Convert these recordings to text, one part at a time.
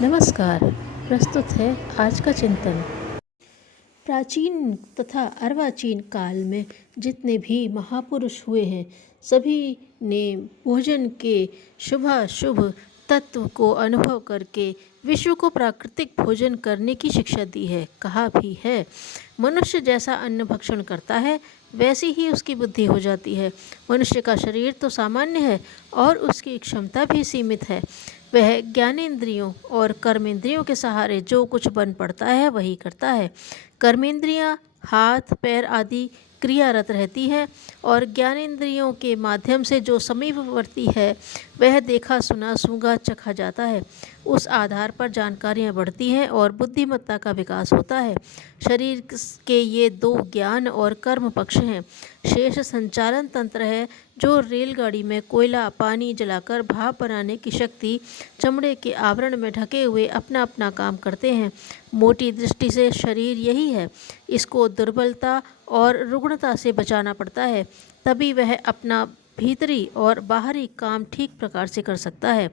नमस्कार। प्रस्तुत है आज का चिंतन। प्राचीन तथा अर्वाचीन काल में जितने भी महापुरुष हुए हैं, सभी ने भोजन के शुभाशुभ तत्व को अनुभव करके विश्व को प्राकृतिक भोजन करने की शिक्षा दी है। कहा भी है, मनुष्य जैसा अन्न भक्षण करता है वैसी ही उसकी बुद्धि हो जाती है। मनुष्य का शरीर तो सामान्य है और उसकी क्षमता भी सीमित है। वह ज्ञानेंद्रियों और कर्मेंद्रियों के सहारे जो कुछ बन पड़ता है वही करता है। कर्मेंद्रियां हाथ पैर आदि क्रियारत रहती है और ज्ञानेंद्रियों के माध्यम से जो समीपवर्ती है वह देखा सुना सूंघा चखा जाता है। उस आधार पर जानकारियाँ बढ़ती हैं और बुद्धिमत्ता का विकास होता है। शरीर के ये दो ज्ञान और कर्म पक्ष हैं। शेष संचालन तंत्र है, जो रेलगाड़ी में कोयला पानी जलाकर भाप बनाने की शक्ति चमड़े के आवरण में ढके हुए अपना अपना काम करते हैं। मोटी दृष्टि से शरीर यही है। इसको दुर्बलता और रुग्णता से बचाना पड़ता है, तभी वह अपना भीतरी और बाहरी काम ठीक प्रकार से कर सकता है।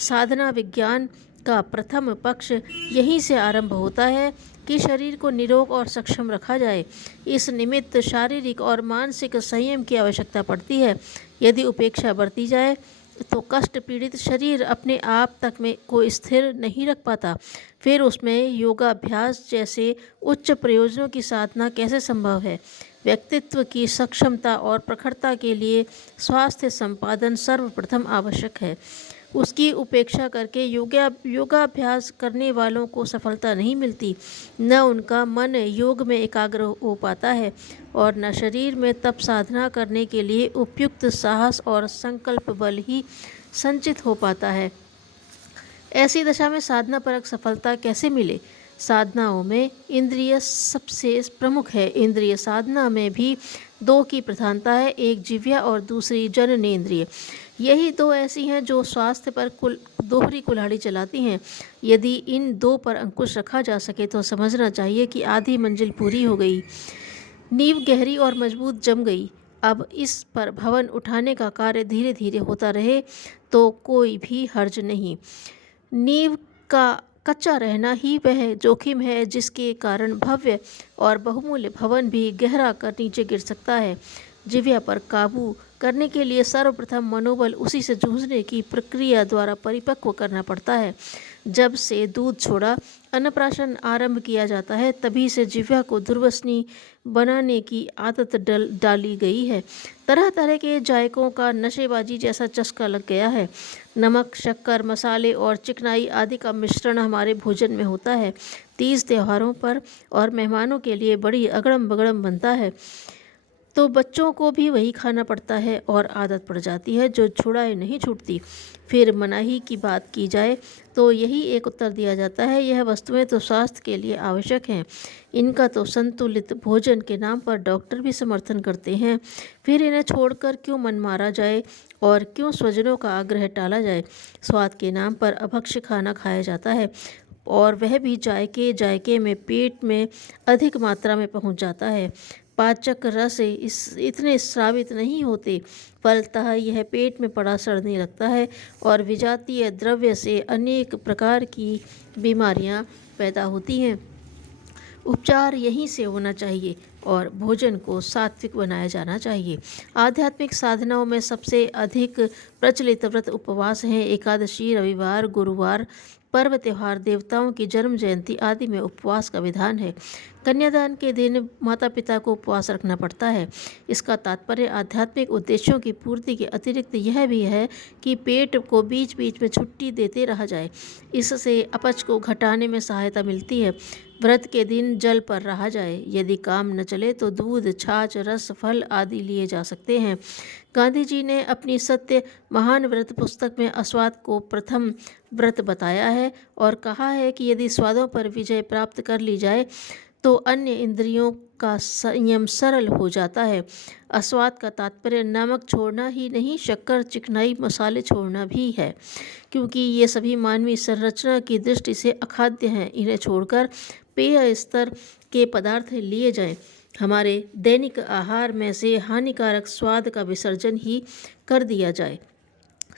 साधना विज्ञान का प्रथम पक्ष यहीं से आरंभ होता है कि शरीर को निरोग और सक्षम रखा जाए। इस निमित्त शारीरिक और मानसिक संयम की आवश्यकता पड़ती है। यदि उपेक्षा बरती जाए तो कष्ट पीड़ित शरीर अपने आप तक में को स्थिर नहीं रख पाता। फिर उसमें योगाभ्यास जैसे उच्च प्रयोजनों की साधना कैसे संभव है। व्यक्तित्व की सक्षमता और प्रखरता के लिए स्वास्थ्य संपादन सर्वप्रथम आवश्यक है। उसकी उपेक्षा करके योगाभ्यास करने वालों को सफलता नहीं मिलती। न उनका मन योग में एकाग्र हो पाता है और न शरीर में तप साधना करने के लिए उपयुक्त साहस और संकल्प बल ही संचित हो पाता है। ऐसी दशा में साधना परक सफलता कैसे मिले। साधनाओं में इंद्रिय सबसे प्रमुख है। इंद्रिय साधना में भी दो की प्रधानता है, एक जिह्वा और दूसरी जननेंद्रिय। यही दो ऐसी हैं जो स्वास्थ्य पर दोहरी कुल्हाड़ी चलाती हैं। यदि इन दो पर अंकुश रखा जा सके तो समझना चाहिए कि आधी मंजिल पूरी हो गई, नींव गहरी और मजबूत जम गई। अब इस पर भवन उठाने का कार्य धीरे धीरे होता रहे तो कोई भी हर्ज नहीं। नींव का कच्चा रहना ही वह जोखिम है जिसके कारण भव्य और बहुमूल्य भवन भी गहरा कर नीचे गिर सकता है। जिह्वा पर काबू करने के लिए सर्वप्रथम मनोबल उसी से जूझने की प्रक्रिया द्वारा परिपक्व करना पड़ता है। जब से दूध छोड़ा अन्नप्राशन आरंभ किया जाता है, तभी से जिह्वा को दुर्वसनी बनाने की आदत डाली गई है। तरह तरह के जायकों का नशेबाजी जैसा चस्का लग गया है। नमक शक्कर मसाले और चिकनाई आदि का मिश्रण हमारे भोजन में होता है। तीज त्योहारों पर और मेहमानों के लिए बड़ी अगड़म बगड़म बनता है तो बच्चों को भी वही खाना पड़ता है और आदत पड़ जाती है जो छुड़ाए नहीं छूटती। फिर मनाही की बात की जाए तो यही एक उत्तर दिया जाता है, यह वस्तुएं तो स्वास्थ्य के लिए आवश्यक हैं। इनका तो संतुलित भोजन के नाम पर डॉक्टर भी समर्थन करते हैं। फिर इन्हें छोड़कर क्यों मन मारा जाए और क्यों स्वजनों का आग्रह टाला जाए। स्वाद के नाम पर अभक्ष्य खाना खाया जाता है और वह भी जायके में पेट में अधिक मात्रा में पहुंच जाता है। पाचक रस इतने स्रावित नहीं होते, फलतः यह पेट में पड़ा सड़ने लगता है और विजातीय द्रव्य से अनेक प्रकार की बीमारियां पैदा होती हैं। उपचार यहीं से होना चाहिए और भोजन को सात्विक बनाया जाना चाहिए। आध्यात्मिक साधनाओं में सबसे अधिक प्रचलित व्रत उपवास हैं। एकादशी, रविवार, गुरुवार, पर्व त्योहार, देवताओं की जन्म जयंती आदि में उपवास का विधान है। कन्यादान के दिन माता पिता को उपवास रखना पड़ता है। इसका तात्पर्य आध्यात्मिक उद्देश्यों की पूर्ति के अतिरिक्त यह भी है कि पेट को बीच बीच में छुट्टी देते रहा जाए। इससे अपच को घटाने में सहायता मिलती है। व्रत के दिन जल पर रहा जाए। यदि काम न चले तो दूध छाछ रस फल आदि लिए जा सकते हैं। गांधी जी ने अपनी सत्य महान व्रत पुस्तक में अस्वाद को प्रथम व्रत बताया है और कहा है कि यदि स्वादों पर विजय प्राप्त कर ली जाए तो अन्य इंद्रियों का संयम सरल हो जाता है। अस्वाद का तात्पर्य नमक छोड़ना ही नहीं, शक्कर चिकनाई मसाले छोड़ना भी है, क्योंकि ये सभी मानवीय संरचना की दृष्टि से अखाद्य हैं। इन्हें छोड़कर पेय स्तर के पदार्थ लिए जाएं। हमारे दैनिक आहार में से हानिकारक स्वाद का विसर्जन ही कर दिया जाए।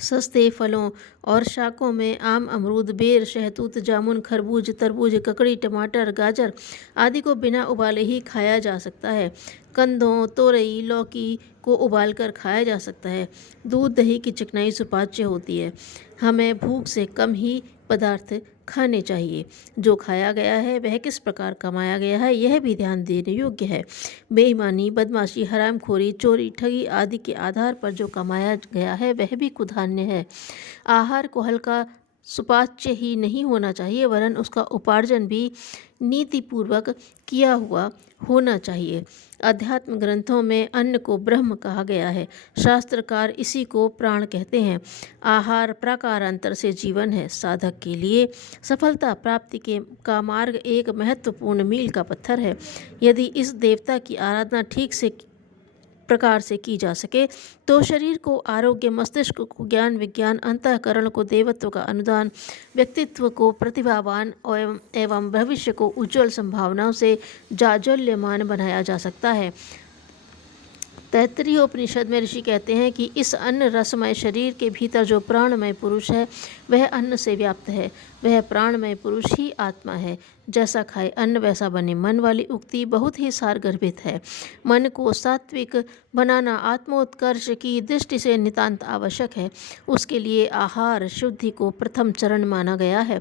सस्ते फलों और शाकों में आम, अमरूद, बेर, शहतूत, जामुन, खरबूज, तरबूज, ककड़ी, टमाटर, गाजर आदि को बिना उबाले ही खाया जा सकता है। कंदों, तोरई, लौकी को उबालकर खाया जा सकता है। दूध, दही की चिकनाई सुपाच्य होती है। हमें भूख से कम ही पदार्थ खाने चाहिए। जो खाया गया है वह किस प्रकार कमाया गया है यह भी ध्यान देने योग्य है। बेईमानी, बदमाशी, हरामखोरी, चोरी, ठगी आदि के आधार पर जो कमाया गया है वह भी कुधान्य है। आहार को हल्का सुपाच्य ही नहीं होना चाहिए वरन उसका उपार्जन भी नीतिपूर्वक किया हुआ होना चाहिए। अध्यात्म ग्रंथों में अन्न को ब्रह्म कहा गया है। शास्त्रकार इसी को प्राण कहते हैं। आहार प्राकारांतर से जीवन है। साधक के लिए सफलता प्राप्ति का मार्ग एक महत्वपूर्ण मील का पत्थर है। यदि इस देवता की आराधना ठीक से प्रकार से की जा सके तो शरीर को आरोग्य, मस्तिष्क को ज्ञान विज्ञान, अंतःकरण को देवत्व का अनुदान, व्यक्तित्व को प्रतिभावान एवं भविष्य को उज्ज्वल संभावनाओं से जाज्वल्यमान बनाया जा सकता है। तैत्तिरीय उपनिषद में ऋषि कहते हैं कि इस अन्न रसमय शरीर के भीतर जो प्राणमय पुरुष है वह अन्न से व्याप्त है। वह प्राणमय पुरुष ही आत्मा है। जैसा खाए अन्न वैसा बने मन वाली उक्ति बहुत ही सारगर्भित है। मन को सात्विक बनाना आत्मोत्कर्ष की दृष्टि से नितांत आवश्यक है। उसके लिए आहार शुद्धि को प्रथम चरण माना गया है।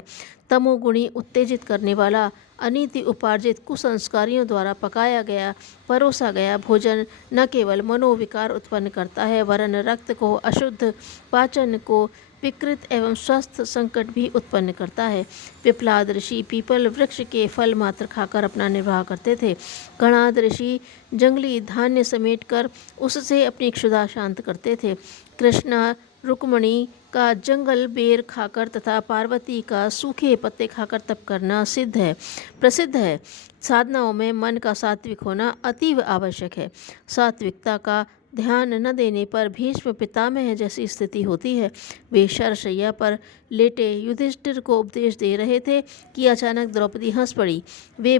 तमोगुणी उत्तेजित करने वाला अनीति उपार्जित कुसंस्कारियों द्वारा पकाया गया परोसा गया भोजन न केवल मनोविकार उत्पन्न करता है वरन रक्त को अशुद्ध, पाचन को विकृत एवं स्वास्थ्य संकट भी उत्पन्न करता है। पिप्लाद ऋषि पीपल वृक्ष के फल मात्र खाकर अपना निर्वाह करते थे। गणाद ऋषि जंगली धान्य समेटकर उससे अपनी क्षुधा शांत करते थे। कृष्णा रुक्मणी का जंगल बेर खाकर तथा पार्वती का सूखे पत्ते खाकर तप करना प्रसिद्ध है। साधनाओं में मन का सात्विक होना अतीव आवश्यक है। सात्विकता का ध्यान न देने पर भीष्म पितामह जैसी स्थिति होती है। वे शरशैया पर लेटे युधिष्ठिर को उपदेश दे रहे थे कि अचानक द्रौपदी हंस पड़ी। वे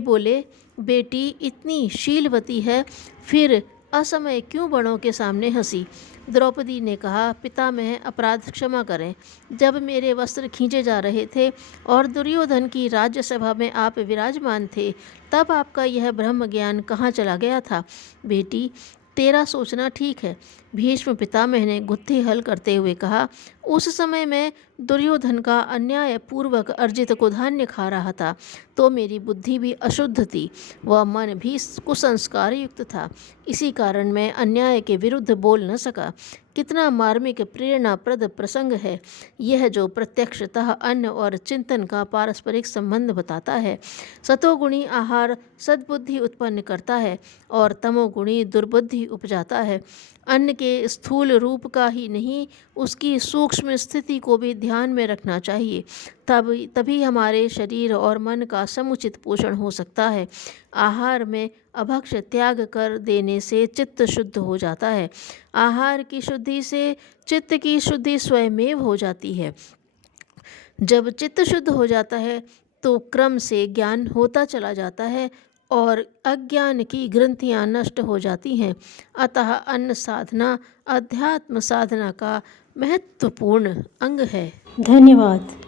बोले बेटी इतनी शीलवती है फिर असमय क्यों बड़ों के सामने हंसी। द्रौपदी ने कहा पितामह अपराध क्षमा करें। जब मेरे वस्त्र खींचे जा रहे थे और दुर्योधन की राज्यसभा में आप विराजमान थे तब आपका यह ब्रह्म ज्ञान कहाँ चला गया था। बेटी तेरा सोचना ठीक है। भीष्म पितामह ने गुत्थी हल करते हुए कहा उस समय मैं दुर्योधन का अन्याय पूर्वक अर्जित कुधान्य खा रहा था तो मेरी बुद्धि भी अशुद्ध थी, वह मन भी कुसंस्कार युक्त था। इसी कारण मैं अन्याय के विरुद्ध बोल न सका। कितना मार्मिक प्रेरणाप्रद प्रसंग है यह जो प्रत्यक्षतः अन्न और चिंतन का पारस्परिक संबंध बताता है। सतोगुणी आहार सद्बुद्धि उत्पन्न करता है और तमोगुणी दुर्बुद्धि उपजाता है। अन्न के स्थूल रूप का ही नहीं उसकी सूक्ष्म स्थिति को भी ध्यान में रखना चाहिए। तभी हमारे शरीर और मन का समुचित पोषण हो सकता है। आहार में अभक्ष त्याग कर देने से चित्त शुद्ध हो जाता है। आहार की शुद्धि से चित्त की शुद्धि स्वयमेव हो जाती है। जब चित्त शुद्ध हो जाता है तो क्रम से ज्ञान होता चला जाता है और अज्ञान की ग्रंथियां नष्ट हो जाती हैं। अतः अन्न साधना अध्यात्म साधना का महत्वपूर्ण अंग है। धन्यवाद।